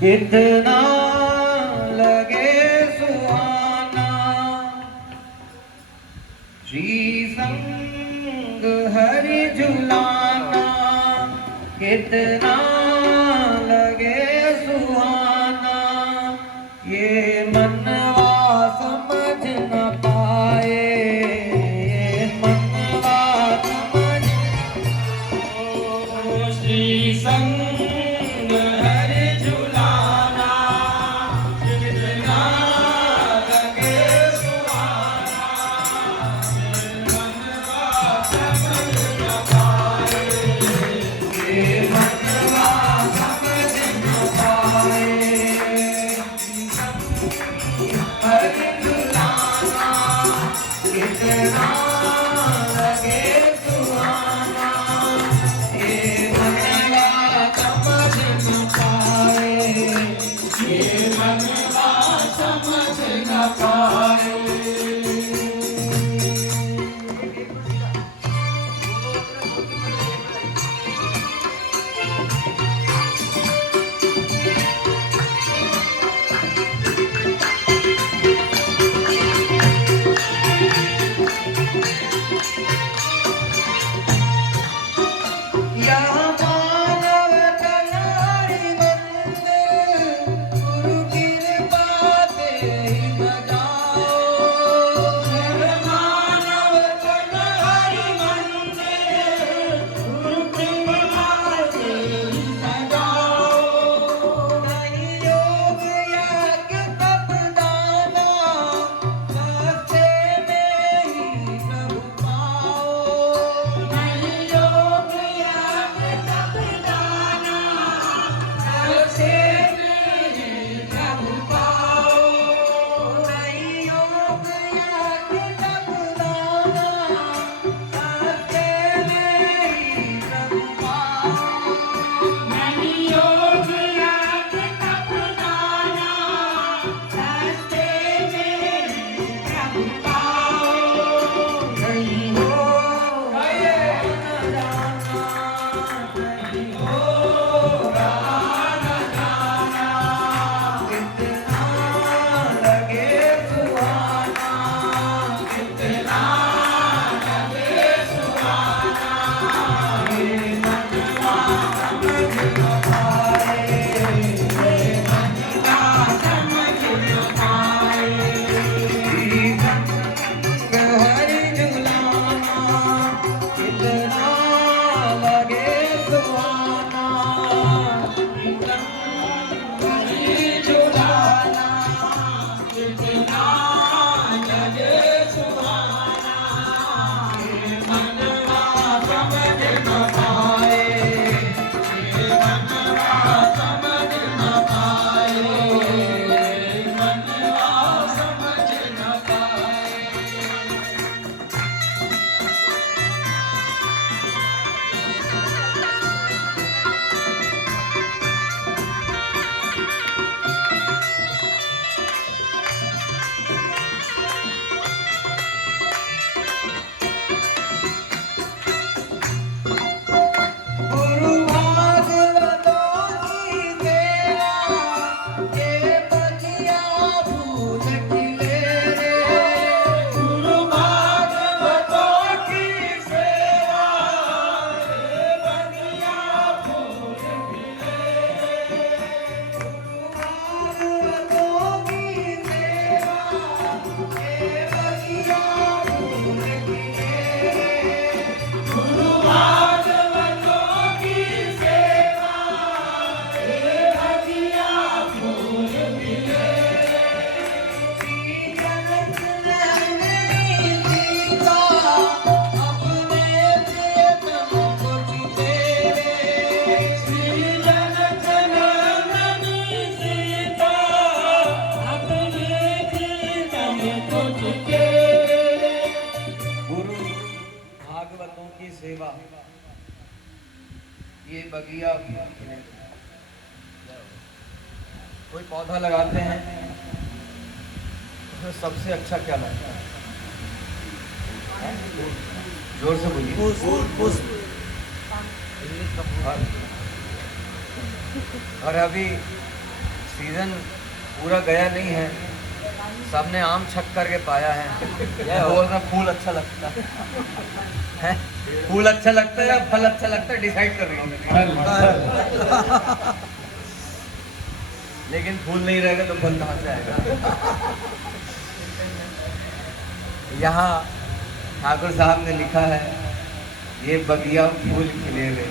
कितना लगे सुहाना श्री संग हरि झुलाना, कितना लगे सुहाना ये मनवा समझ न पाए, ये मनवा समझ श्री संग सेवा ये बगिया कोई पौधा लगाते हैं उसमें सबसे अच्छा क्या लगता है? जोर से बोलिए। और अभी सीजन पूरा गया नहीं है, सबने आम छक करके पाया है। बोल रहा फूल अच्छा लगता है, फूल अच्छा लगता है या फल अच्छा लगता है, डिसाइड कर रही हूँ। लेकिन फूल नहीं रहेगा तो फल कहाँ से आएगा। यहाँ ठाकुर साहब ने लिखा है, ये बगिया फूल खिले हुए।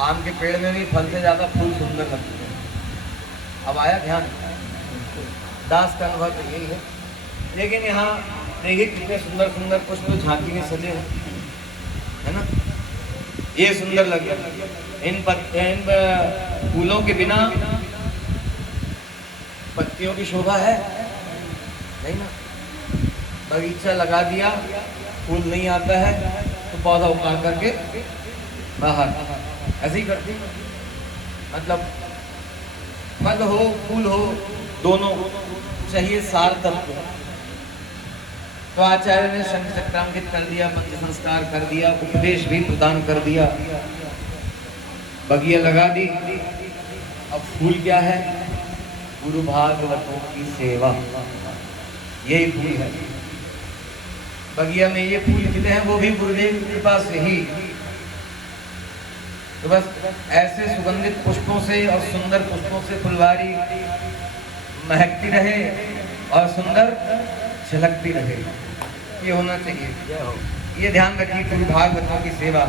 आम के पेड़ में भी फल से ज्यादा फूल सुंदर लगते हैं। अब आया ध्यान, दास का अनुभव तो यही है। लेकिन यहाँ देखिए कितने सुंदर सुंदर पुष्प झांकी में सजे हैं, है ना। ये सुंदर लग रहा है। इन फूलों के बिना पत्तियों की शोभा है नहीं ना। बगीचा लगा दिया, फूल नहीं आता है तो पौधा उखाड़ करके बाहर, ऐसे ही करते हैं। मतलब फल हो फूल हो दोनों चाहिए, सार तत्व। तो आचार्य ने शंख चक्रांकित कर दिया, पंच संस्कार कर दिया, उपदेश भी प्रदान कर दिया, बगिया लगा दी। अब फूल क्या है? गुरु भागवतों की सेवा, यही फूल है। बगिया में ये फूल खिले हैं, वो भी गुरुदेव की कृपा से ही। तो बस ऐसे सुगंधित पुष्पों से और सुंदर पुष्पों से फुलवारी महकती रहे और सुंदर झलकती रहे, ये होना चाहिए। ये ध्यान रखिए, गुरु भागवतों की सेवा।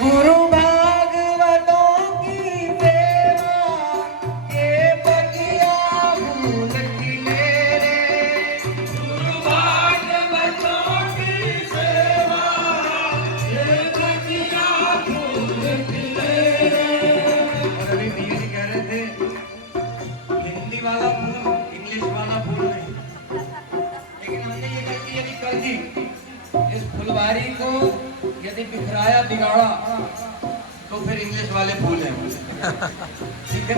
गुरु भागवतों की सेवा, ये बगिया फूल खिले रे। गुरु भागवतों की सेवा, ये बगिया फूल खिले रे। और अभी भैया जी कह रहे थे, हिंदी वाला फूल, इंग्लिश वाला फूल नहीं। लेकिन हमने ये गलती यदि कर दी, इस फुलवारी को यदि बिखराया बिगाड़ा, तो फिर इंग्लिश वाले फूल हैं। ठीक है।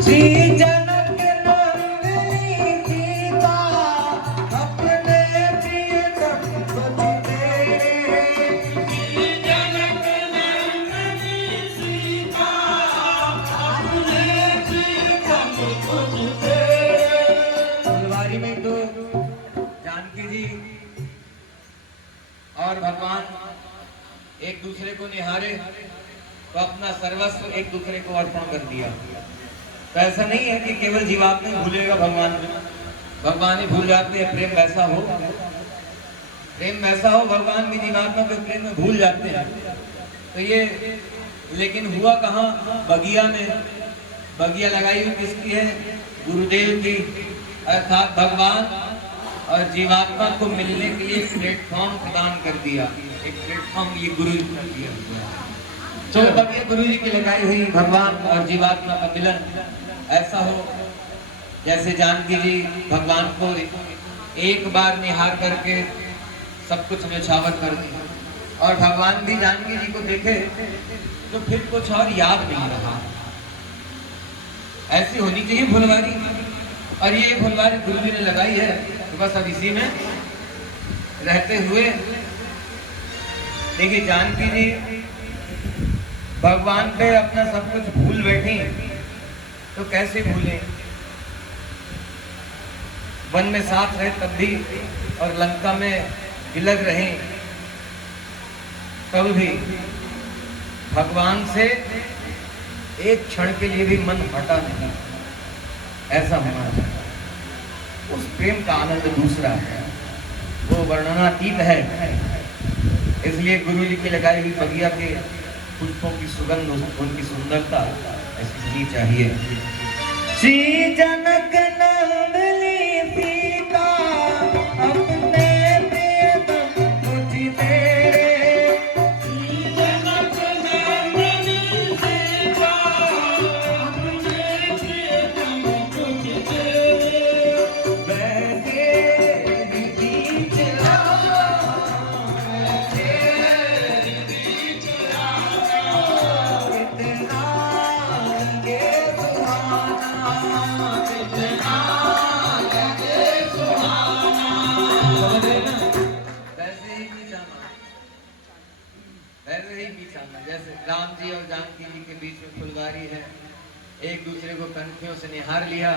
श्री जनक नंदिनी सीता अपने प्रियतम को जीते। श्री जनक नंदिनी सीता अपने प्रियतम को जीते। फुलवारी में तो जानकी जी और भगवान एक दूसरे को निहारे तो अपना सर्वस्व एक दूसरे को अर्पण कर दिया। तो ऐसा नहीं है कि केवल जीवात्मा ही भूलेगा भगवान को, भगवान ही भूल जाते हैं। प्रेम वैसा हो, प्रेम वैसा हो, भगवान भी जीवात्मा के प्रेम में भूल जाते हैं। तो ये लेकिन हुआ कहाँ? बगिया में। बगिया लगाई हुई किसकी है? गुरुदेव की, अर्थात भगवान और जीवात्मा को मिलने के लिए एक प्लेटफॉर्म प्रदान कर दिया। एक प्लेटफॉर्म ये गुरु जी का दिया हुआ है। तो बगिया गुरु जी की लगाई हुई, भगवान और जीवात्मा का मिलन ऐसा हो जैसे जानकी जी भगवान को एक बार निहार करके सब कुछ न्यौछावर कर दी, और भगवान भी जानकी जी को देखे तो फिर कुछ और याद नहीं रहा। ऐसी होनी चाहिए फुलवारी। और ये फुलवारी गुरु जी ने लगाई है, तो बस अब इसी में रहते हुए देखिए, जानकी जी भगवान पे अपना सब कुछ भूल बैठी, तो कैसे भूलें? वन में साथ रहे तब भी, और लंका में विलग रहे तब भी भगवान से एक क्षण के लिए भी मन हटा नहीं। ऐसा होना चाहिए। उस प्रेम का आनंद दूसरा है, वो वर्णनातीत है। इसलिए गुरु जी की लगाई हुई बगिया के पुष्पों की सुगंध, उनकी सुंदरता ऐसी होनी चाहिए। श्री जनक नंदिनी सीता अपने प्रियतम को जीते रे। श्री जनक नंदिनी सीता अपने प्रियतम को जीते रे। वैसे विधि चला, कितना ये सुहाना, कितना ऐसे ही पीछा में, जैसे राम जी और जानकी जी के बीच में फुलवारी है, एक दूसरे को कनखियों से निहार लिया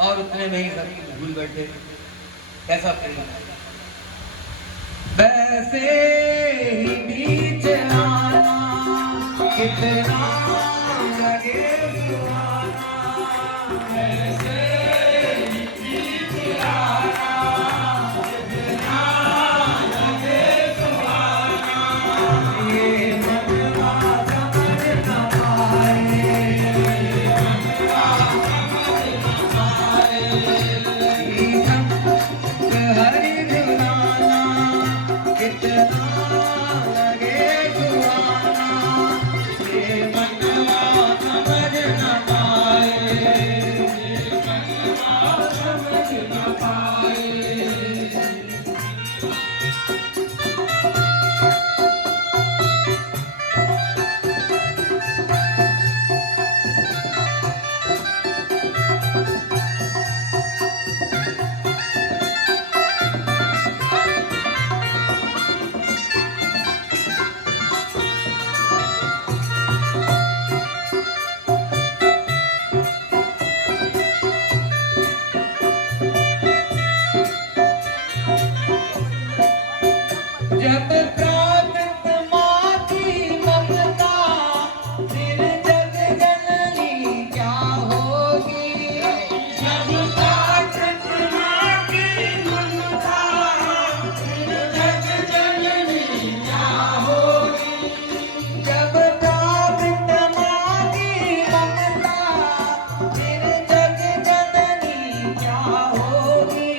और उतने में ही सब भूल बैठे। कैसा प्रेम है। वैसे ही बीच आना कितना लगे सुहाना, वैसे ही बीच आना कितना लगे सुहाना, ये मनवा समझ न पाए, मनवा समझ न पाए, हरि धुराना कितना लगे सुहाना, ये मनवा समझ न पाए, मनवा समझ न पाए। जब प्राप्त माँ की ममता फिर जग जननी क्या होगी, जब प्राप्त माँ की ममता फिर जग जननी क्या होगी, जब प्राप्त माँ की ममता फिर जग जननी क्या होगी,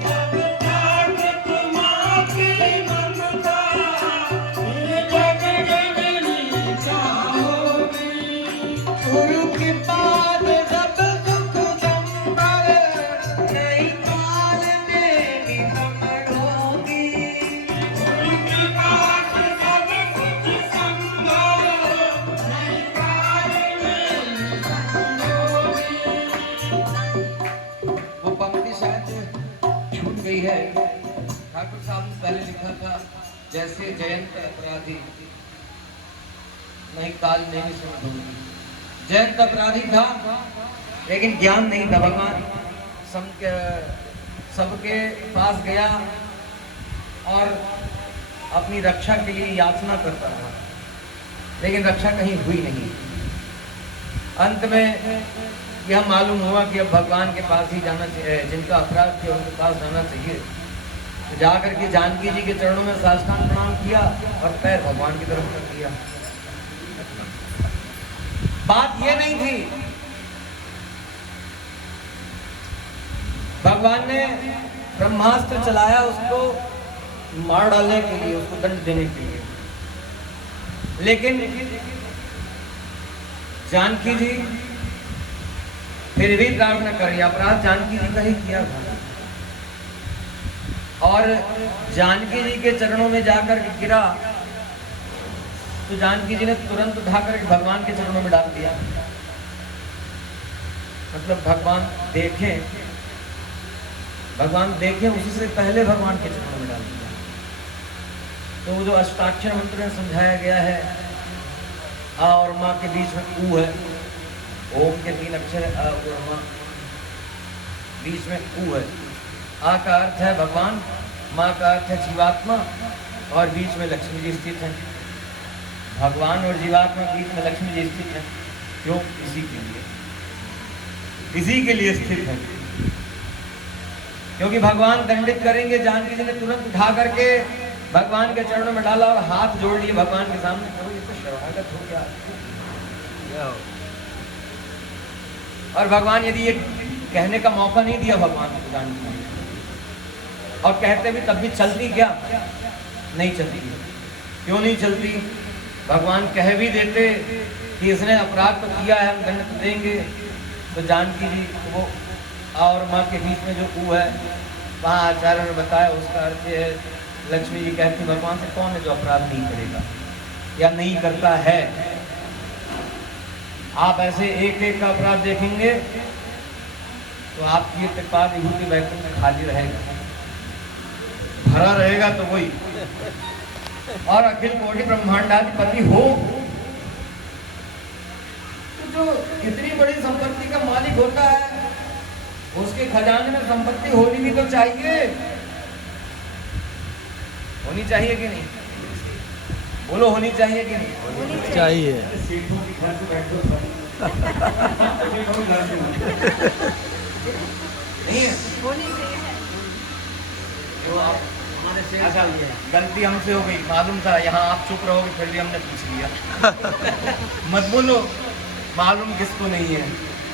जब प्राप्त माँ की ममता फिर जग जननी क्या होगी, गुरु की बात सब सुख संभव नहीं काल में भी समझ होगी, गुरु की बात सब सुख संभव नहीं काल में भी समझ होगी। वो पंक्ति शायद छूट गई है। ठाकुर साहब ने पहले लिखा था, जैसे जयंत अपराधी नहीं काल नहीं समझ होगी। जयंत अपराधी था लेकिन ज्ञान नहीं था। भगवान सबके पास गया और अपनी रक्षा के लिए याचना करता रहा, लेकिन रक्षा कहीं हुई नहीं। अंत में यह मालूम हुआ कि अब भगवान के पास ही जाना चाहिए, जिनका अपराध थे उनके पास जाना चाहिए। तो जाकर के जानकी जी के चरणों में साष्टांग प्रणाम किया और पैर भगवान की तरफ कर दिया। बात ये नहीं थी, भगवान ने ब्रह्मास्त्र चलाया उसको मार डालने के लिए, उसको दंड देने के लिए, लेकिन जानकी जी फिर भी प्रार्थना करी। अपराध जानकी जी का ही किया था और जानकी जी के चरणों में जाकर के गिरा तो जानकी जी ने तुरंत उठाकर भगवान के चरणों में डाल दिया। मतलब भगवान देखें उससे पहले भगवान के चरणों में डाल दिया। तो वो जो अष्टाक्षर मंत्र में समझाया गया है, आ और माँ के बीच में ऊ है, ओम के 3 अक्षर है, आ और माँ, बीच में ऊ है। आ का अर्थ है भगवान, माँ का अर्थ है जीवात्मा और बीच में लक्ष्मी जी स्थित है। भगवान और जीवात्मा के बीच में लक्ष्मी जी स्थित है। क्यों? इसी के लिए स्थित है, क्योंकि भगवान दंडित करेंगे। जानकी जी ने तुरंत उठा करके भगवान के चरणों में डाला और हाथ जोड़ लिए भगवान के सामने। करो ये तो शरणागत हो गया। और भगवान यदि ये कहने का मौका नहीं दिया भगवान को जानकी जी, और कहते भी तब भी चलती क्या? नहीं चलती। क्यों नहीं चलती? भगवान कह भी देते कि इसने अपराध तो किया है, हम दंड तो देंगे। तो जानकी जी वो और माँ के बीच में जो ऊ है, वहाँ आचार्य ने बताया उसका अर्थ है लक्ष्मी जी कहती भगवान से कौन है जो अपराध नहीं करेगा या नहीं करता है। आप ऐसे एक एक का अपराध देखेंगे तो आपकी त्रिपाद विभूति वैकुंठ में खाली रहेगा, भरा रहेगा। तो वही और अखिल कोटि ब्रह्मांडाधिपति हो, तो जो इतनी बड़ी संपत्ति का मालिक होता है उसके खजाने में संपत्ति होनी भी तो चाहिए, होनी चाहिए कि नहीं? बोलो, होनी चाहिए कि नहीं? होनी चाहिए। नहीं है? होनी चाहिए। तो आप हमारे से गलती हमसे हो गई, मालूम था यहाँ आप चुप रहोगे, फिर भी हमने पूछ लिया। मत बोलो, मालूम किसको नहीं है,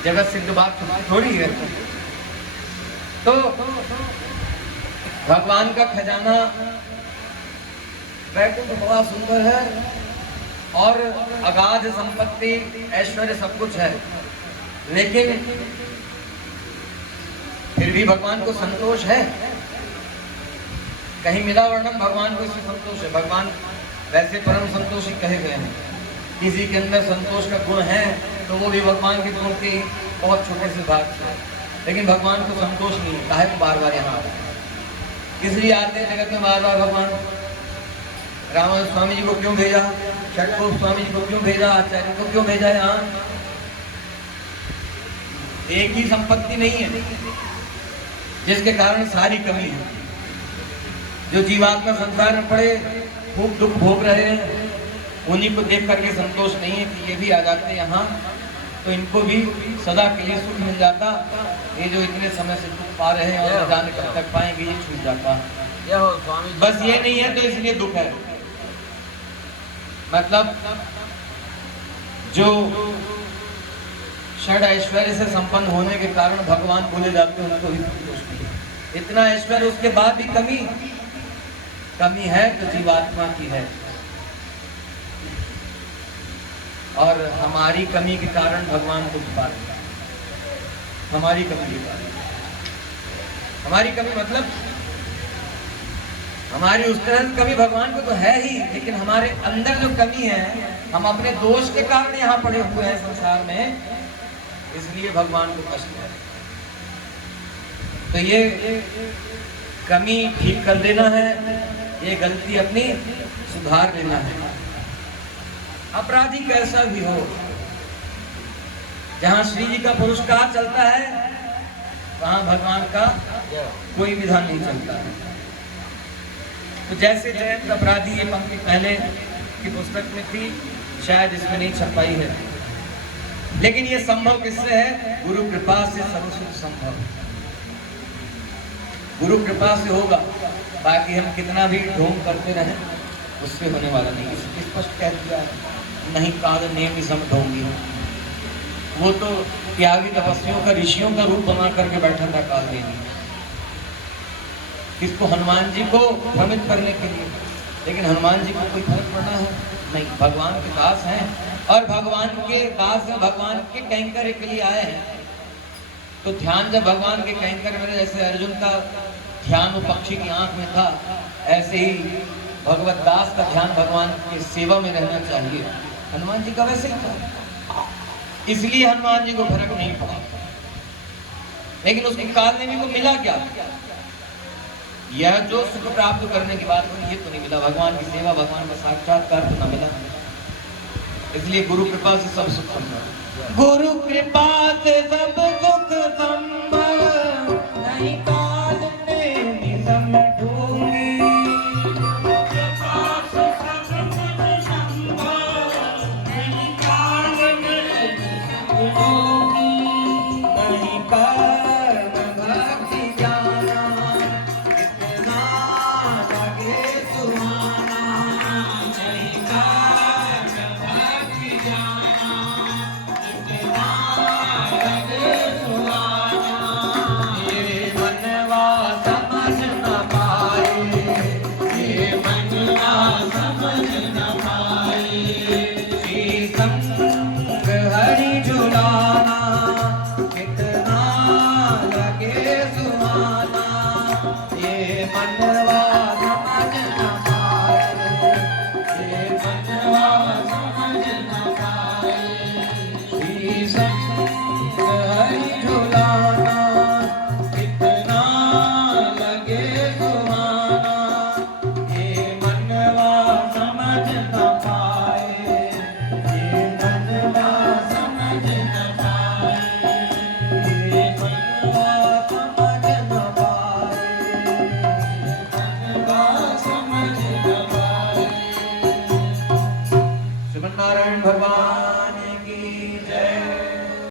जगत सिद्ध बात थोड़ी है। तो भगवान का खजाना वैकुंठ बड़ा सुंदर है और अगाध संपत्ति ऐश्वर्य सब कुछ है, लेकिन फिर भी भगवान को संतोष है। कहीं मिला वर्णन भगवान को इससे संतोष है? भगवान वैसे परम संतोषी कहे गए हैं। किसी के अंदर संतोष का गुण है तो वो भी भगवान के गुण के बहुत छोटे से भाग से, लेकिन भगवान को संतोष नहीं है। काहे को बार बार यहाँ आते हैं? इसलिए आते हैं जगत में बार बार भगवान। रामानंद स्वामी जी को क्यों भेजा, षटकोप स्वामी जी को क्यों भेजा, आचार्य को क्यों भेजा यहाँ? एक ही संपत्ति नहीं है जिसके कारण सारी कमी है। जो जीवात्मा संसार में पड़े खूब दुख भोग रहे हैं, उन्हीं को देख करके संतोष नहीं है कि ये भी आ जाते यहाँ तो इनको भी सदा के लिए सुख मिल जाता। ये जो इतने समय से दुख पा रहे हैं और न जाने कब तक पाएंगे, ये छूट जाता। बस ये नहीं है तो इसलिए दुख है। मतलब जो षड ऐश्वर्य से संपन्न होने के कारण भगवान भूले जाते हैं, उनको भी संतोष नहीं है। इतना ऐश्वर्य उसके बाद भी कमी है तो जीवात्मा की है, और हमारी कमी के कारण भगवान दुख पा रहे हैं। हमारी कमी के कारण, हमारी कमी मतलब हमारी उस तरह की कमी भगवान को तो है ही, लेकिन हमारे अंदर जो कमी है, हम अपने दोष के कारण यहाँ पड़े हुए हैं संसार में, इसलिए भगवान को कष्ट है। तो ये कमी ठीक कर लेना है, ये गलती अपनी सुधार लेना है। अपराधी कैसा भी हो, जहां श्री जी का पुरस्कार चलता है वहां भगवान का कोई विधान नहीं चलता है। तो जैसे जयंत अपराधी, ये पंक्ति पहले की पुस्तक में थी, शायद इसमें नहीं छपाई है, लेकिन ये संभव किससे है? गुरु कृपा से सब सुख संभव। गुरु कृपा से होगा, बाकी हम कितना भी ढोंग करते रहें उससे होने वाला नहीं। इसलिए स्पष्ट कह दिया, नहीं काल नेम सम ढोंगी। वो तो त्यागी तपस्वियों का, ऋषियों का रूप बना करके बैठा था काल नेमी, किसको? हनुमान जी को भ्रमित करने के लिए। लेकिन हनुमान जी को कोई फर्क पड़ना है नहीं, भगवान के दास हैं और भगवान के दास में भगवान के कैंकर के लिए आए हैं। तो ध्यान जब भगवान के कैंकर में, जैसे अर्जुन का ध्यान वो पक्षी की आंख में था, ऐसे ही भगवत दास का ध्यान भगवान की सेवा में रहना चाहिए। हनुमान जी का वैसे ही था, इसलिए हनुमान जी को फर्क नहीं पड़ा। लेकिन उसके काल नेमी को मिला क्या? यह जो सुख प्राप्त करने की बात हुई, ये तो नहीं मिला। भगवान की सेवा, भगवान का साक्षात्कार तो न मिला। इसलिए गुरु कृपा से सब सुख संभव। गुरु कृपा से सब सुख संभव।